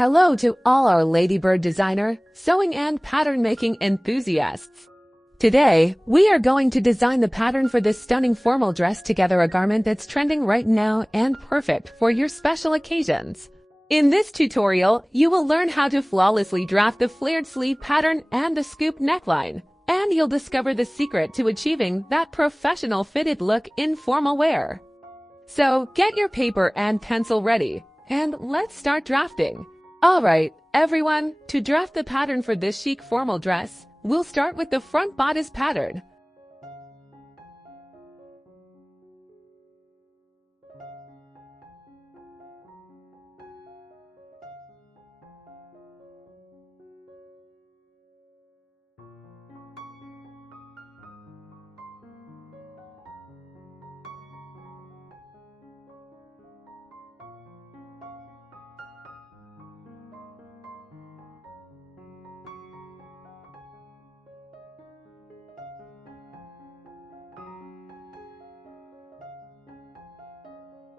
Hello to all our ladybird designer, sewing and pattern making enthusiasts. Today, we are going to design the pattern for this stunning formal dress together, a garment that's trending right now and perfect for your special occasions. In this tutorial, you will learn how to flawlessly draft the flared sleeve pattern and the scoop neckline, and you'll discover the secret to achieving that professional fitted look in formal wear. So get your paper and pencil ready, and let's start drafting. Alright, everyone, to draft the pattern for this chic formal dress, we'll start with the front bodice pattern.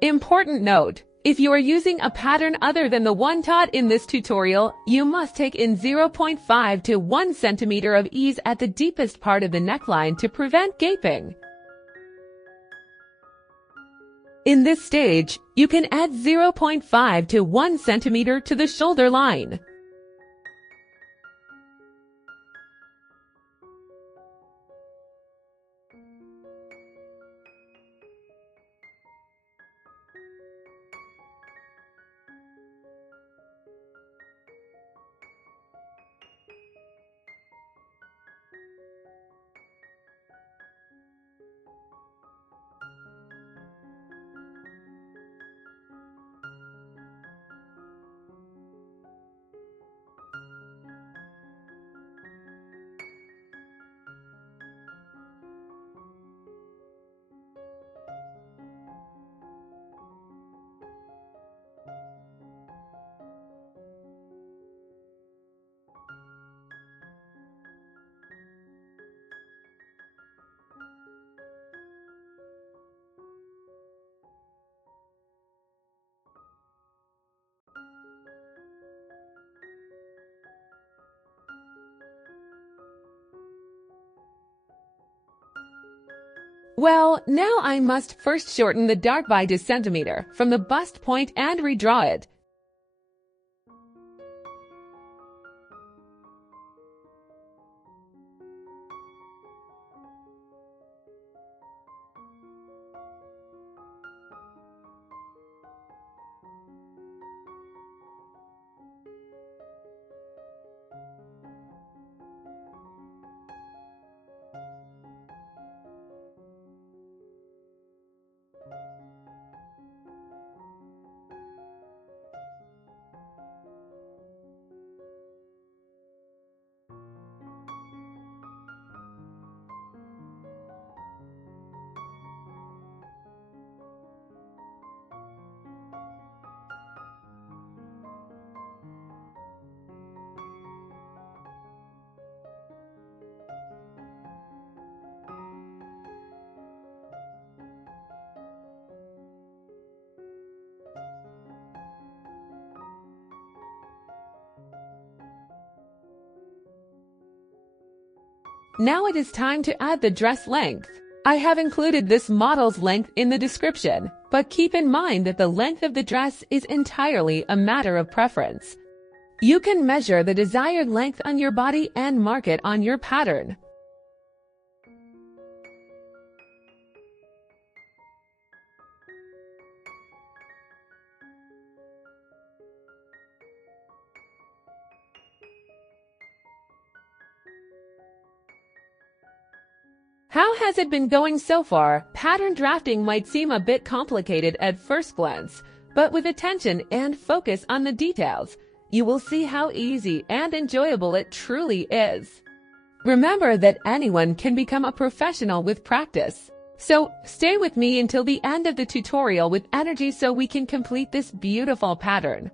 Important note: if you are using a pattern other than the one taught in this tutorial, you must take in 0.5 to 1 centimeter of ease at the deepest part of the neckline to prevent gaping. In this stage, you can add 0.5 to 1 centimeter to the shoulder line. Well, now I must first shorten the dart by 2 centimeter from the bust point and redraw it. Now it is time to add the dress length. I have included this model's length in the description, but keep in mind that the length of the dress is entirely a matter of preference. You can measure the desired length on your body and mark it on your pattern. How has it been going so far? Pattern drafting might seem a bit complicated at first glance, but with attention and focus on the details, you will see how easy and enjoyable it truly is. Remember that anyone can become a professional with practice. So stay with me until the end of the tutorial with energy so we can complete this beautiful pattern.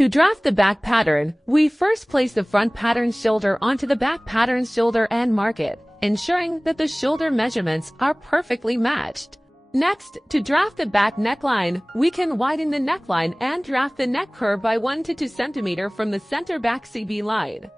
To draft the back pattern, we first place the front pattern's shoulder onto the back pattern's shoulder and mark it, ensuring that the shoulder measurements are perfectly matched. Next, to draft the back neckline, we can widen the neckline and draft the neck curve by 1 to 2 cm from the center back CB line.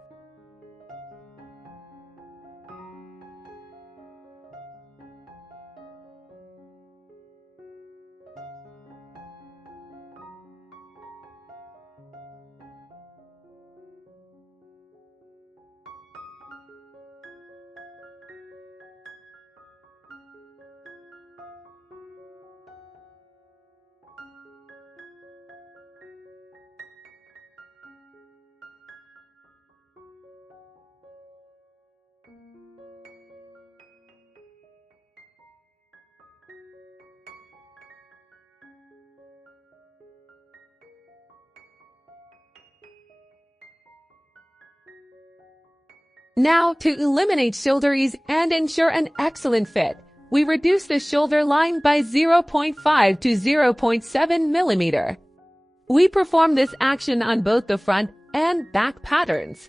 Now, to eliminate shoulder ease and ensure an excellent fit, we reduce the shoulder line by 0.5 to 0.7 millimeter. We perform this action on both the front and back patterns.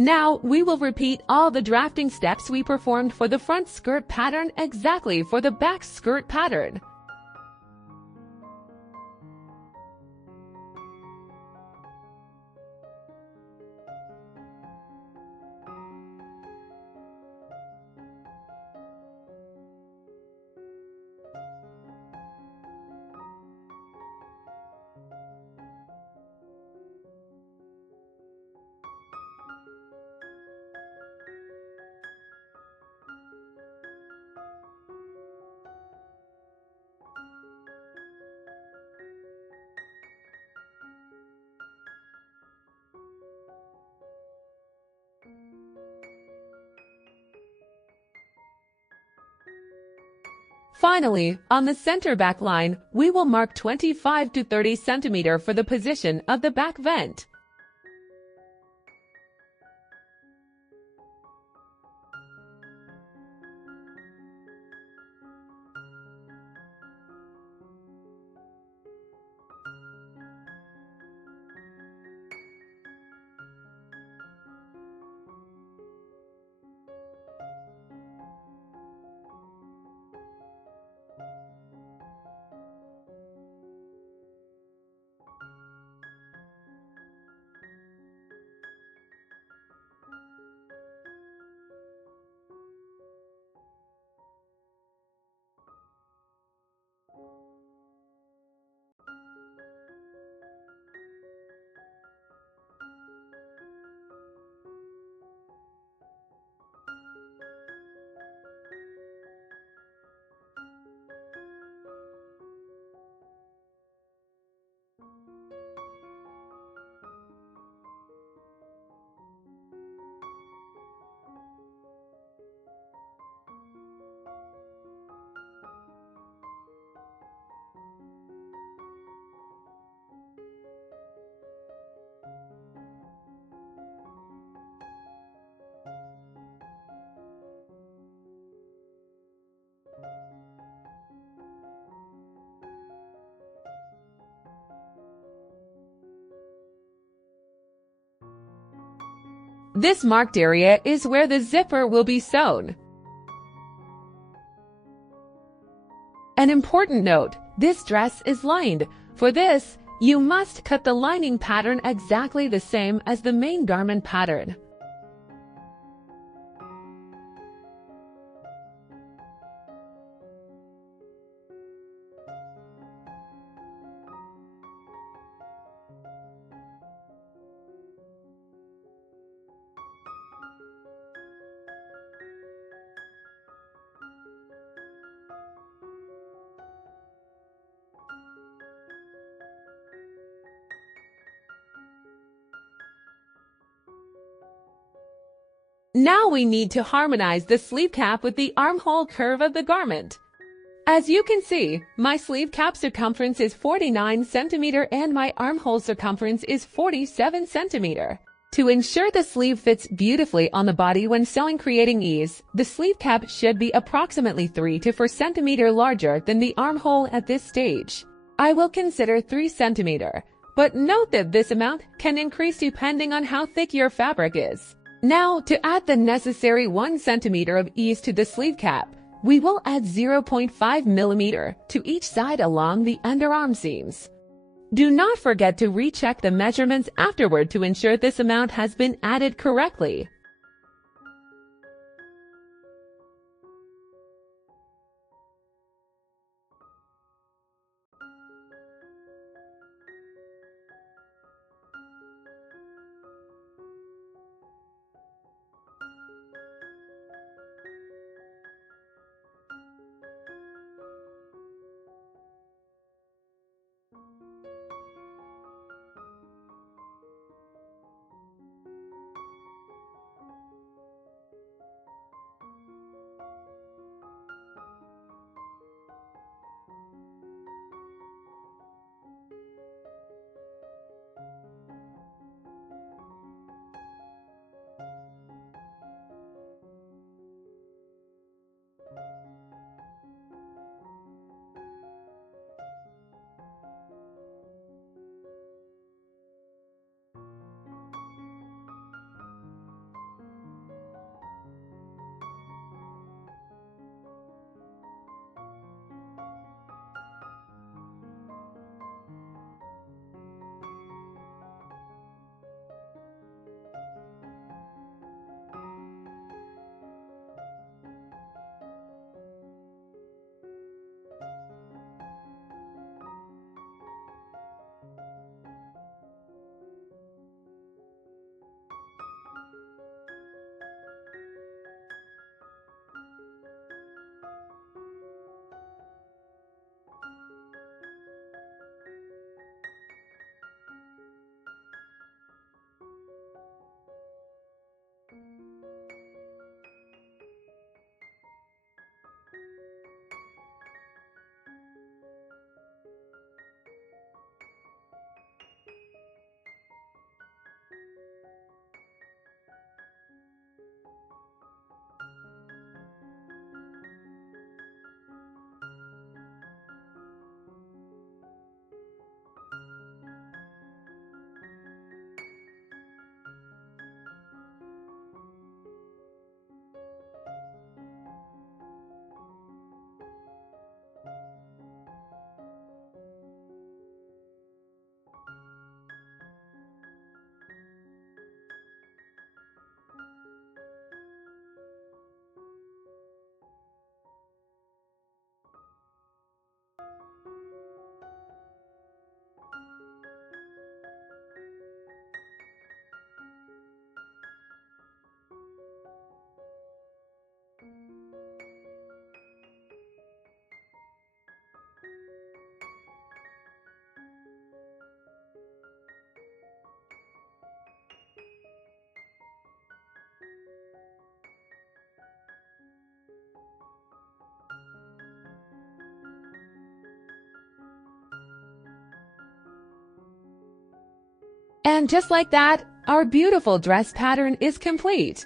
Now, we will repeat all the drafting steps we performed for the front skirt pattern exactly for the back skirt pattern. Finally, on the center back line, we will mark 25 to 30 cm for the position of the back vent. This marked area is where the zipper will be sewn. An important note, this dress is lined. For this, you must cut the lining pattern exactly the same as the main garment pattern. Now we need to harmonize the sleeve cap with the armhole curve of the garment. As you can see, my sleeve cap circumference is 49 cm and my armhole circumference is 47 cm. To ensure the sleeve fits beautifully on the body when sewing creating ease, the sleeve cap should be approximately 3 to 4 cm larger than the armhole at this stage. I will consider 3 cm, but note that this amount can increase depending on how thick your fabric is. Now, to add the necessary 1 cm of ease to the sleeve cap, we will add 0.5 mm to each side along the underarm seams. Do not forget to recheck the measurements afterward to ensure this amount has been added correctly. And just like that, our beautiful dress pattern is complete.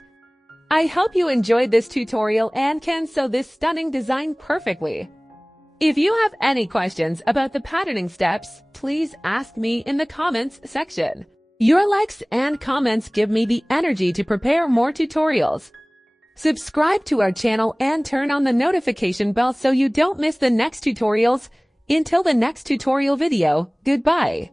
I hope you enjoyed this tutorial and can sew this stunning design perfectly. If you have any questions about the patterning steps, please ask me in the comments section. Your likes and comments give me the energy to prepare more tutorials. Subscribe to our channel and turn on the notification bell so you don't miss the next tutorials. Until the next tutorial video, goodbye.